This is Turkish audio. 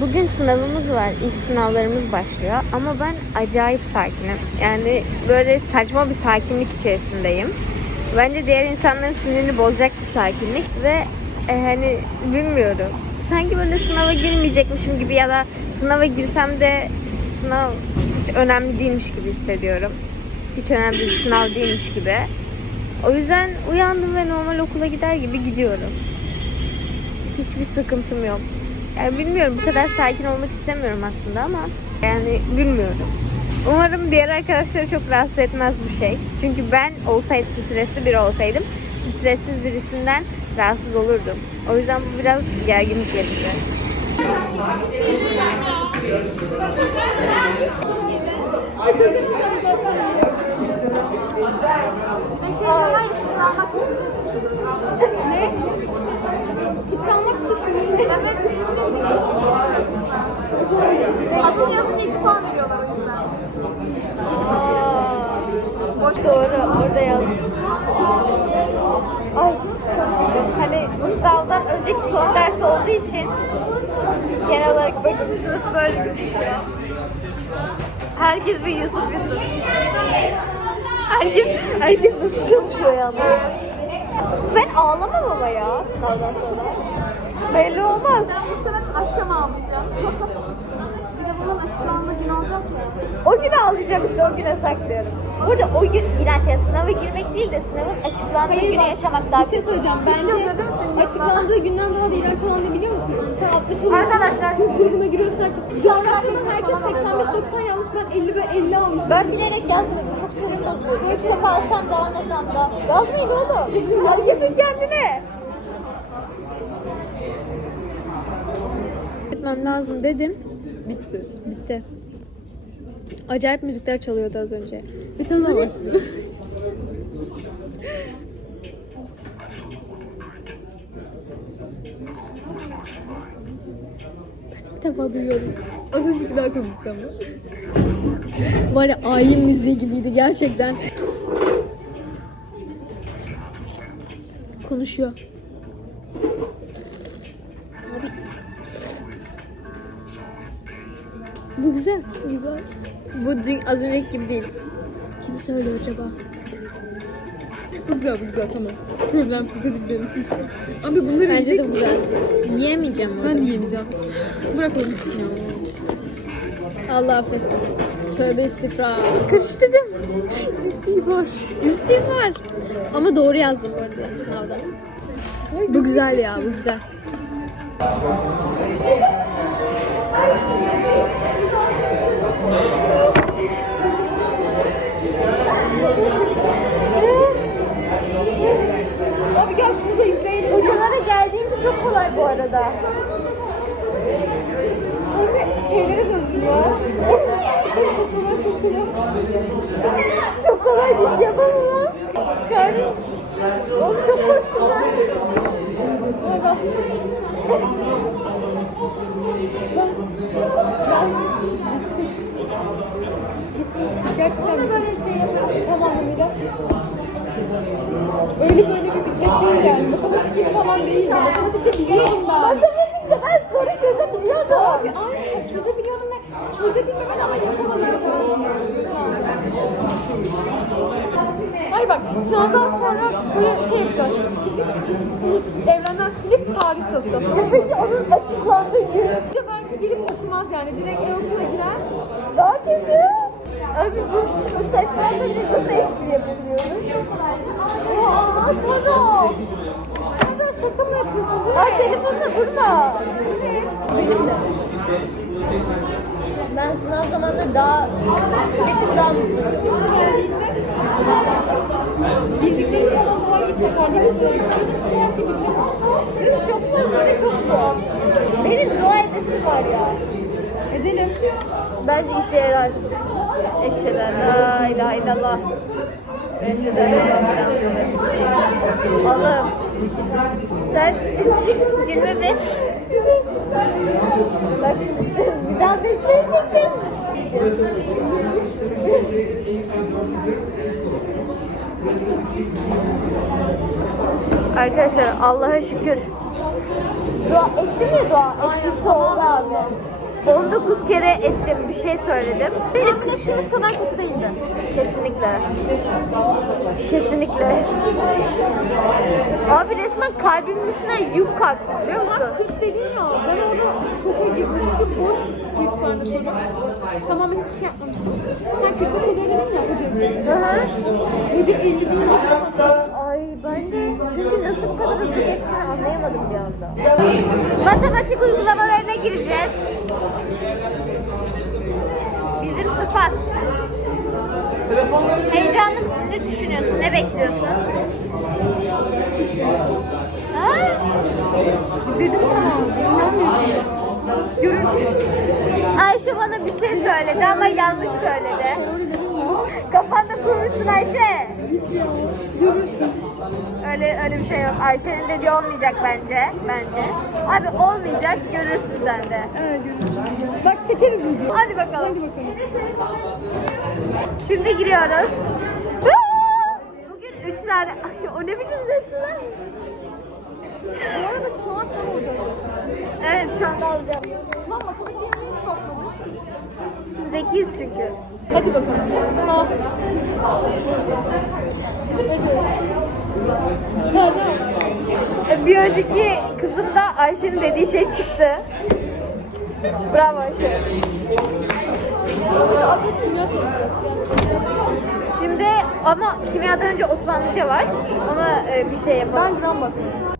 Bugün sınavımız var. İlk sınavlarımız başlıyor. Ama ben acayip sakinim. Yani böyle saçma bir sakinlik içerisindeyim. Bence diğer insanların sinirini bozacak bir sakinlik ve e, hani bilmiyorum. Sanki böyle sınava girmeyecekmişim gibi ya da sınava girsem de sınav hiç önemli değilmiş gibi hissediyorum. Hiç önemli bir sınav değilmiş gibi. O yüzden uyandım ve normal okula gider gibi gidiyorum. Hiçbir sıkıntım yok. Yani bilmiyorum bu kadar sakin olmak istemiyorum aslında ama yani bilmiyorum. Umarım diğer arkadaşları çok rahatsız etmez bu şey. Çünkü ben olsaydı stresli biri olsaydım stressiz birisinden rahatsız olurdum. O yüzden bu biraz gerginlik verici. Ne? Suç mu? Evet disiplin. Adını yazınca iki puan veriyorlar o yüzden. Boş Doğru, orada yaz. Ay çok kötü. Hani bu önceki son ders olduğu için genel olarak bir sınıf böyle gözüküyor. Herkes bir Yusuf Yusuf. Herkes, herkes nasıl çalışıyor yalnız. Ben ağlamam ama ya sınavdan sonra. Belli olmaz. Ben muhtemelen akşam ağlayacağım. Bunun açıklanma günü olacak ya. O gün ağlayacağım işte o güne saklıyorum. Burada o gün iğrenç. Yani sınava girmek değil de sınavın açıklandığı Hayır, günü bak, yaşamak daha Bir şey söyleyeceğim. Bence açıklandığı günden daha da iğrenç olan ne biliyor musun? Sen 60 alıyorsun. Arkadaşlar- Siz grubuna giriyorsun herkes. Dışarıda Dışarıdan herkes falan alıyor 85-90 yanlış. Ben 50 ve 50 almışım. Ben bilerek yazmadım. Çok sorun oluyor. Yüksek alsam da almasam da. Yazmayın oğlum. Herkesin kendine. Gitmem lazım dedim. Bitti. Bitti. Acayip müzikler çalıyordu az önce. Bir tane daha başlıyor. İlk defa duyuyorum. Az önceki daha komikti ama. Var ya ayin müziği gibiydi gerçekten. Konuşuyor. Abi. Bu güzel. Güzel. Bu dün az önceki gibi değil. Kim söylüyor acaba? Bu güzel bu güzel tamam. Problemsiz dediklerim. Abi bunları Bence yiyecek de misin? güzel. Yiyemeyeceğim onu. Ben de yemeyeceğim. Bırak onu gitsin ya. Allah affetsin. Tövbe istifra. Karıştırdım. İsteğim var. Ama doğru yazdım bu arada sınavda. Bu güzel ya, bu güzel. Abi gel şunu da izleyelim. Hocalara geldiğimde çok kolay bu arada. Şeylere döndü ya. Çok kolay değil, yapamam. Karnım. Oğlum çok koştum ben. Sonra. Gerçekten böyle şey yapıyorsun tamamıyla. Öyle böyle bir bitmek değil yani. Matematik gibi falan değil. Matematikte biliyorum ben. Matematikte ben soru çözebiliyordum. Abi aynen çözebiliyordum ve çözebilmemen ama yapamadım. Hayır bak sınavdan sonra böyle şey yapacağız. Fizik, fizik evrenden silip tarih çalışacağız. Peki onun açıklandığı gün. Ben gelip oturmaz yani. Direkt e-okula girer. Daha kötü. Abi bu, bu saçmalığında biz nasıl espri yapabiliyoruz? Aa sonra. Sonra şaka mı yapıyorsun? Ne? telefonla vurma. Benim de. Ben sınav zamanları daha bir daha mutluyum. Bildikleri falan daha iyi tekrarlayabiliyorum. Her şey biliyorum. Çok fazla ve çok zor. Benim dua edesim var ya. Edelim. Bence işe yarar. Eşheden la ilahe illallah. Eşheden la ilahe illallah. Allah'ım. Sen gülme be. Bak bir daha besleyecektim. Arkadaşlar Allah'a şükür Dua ettim ya dua. Etkisi oldu abi. 19 kere ettim. Bir şey söyledim. Ettiğimiz kadar kötü değildi. Kesinlikle. Kesinlikle. Abi resmen kalbimin üstüne yük kalktı biliyor musun? 40 dedin ya, ben orada şoka girdim çünkü boş 2-3 tane soru. Tamamen hiçbir şey yapmamıştım. Sen 40 soru öğrendin ya hoca Hı hı. Hoca 50 deyince ben de çünkü nasıl bu kadar hızlı geçtiğini anlayamadım bir anda. Matematik uygulamalarına gireceğiz. Bizim sıfat. Heyecanlı mısın? Ne düşünüyorsun? Ne bekliyorsun? Ha? dedim sana. Görürsün. Ayşe bana bir şey söyledi ama yanlış söyledi. Kafanda kurmuşsun Ayşe. Görürsün. Öyle öyle bir şey yok. Ayşe'nin dediği olmayacak bence. Bence. Abi olmayacak. Görürsün sen de. Evet görürsün. Bak çekeriz video. Hadi bakalım. Hadi bakalım. Şimdi giriyoruz. Bugün üç tane... Ay, o ne biçim sesli lan? Bu arada şu an sen olacaksın. Evet şu anda alacağım. Lan matematiğe hiç bakmadın. Zekiyiz çünkü. Hadi bakalım. E, Bir önceki kızım da Ayşe'nin dediği şey çıktı. Bravo Ayşe. Şimdi ama kimyadan önce Osmanlıca var. Ona e, bir şey yapalım. Ben gram bakıyorum.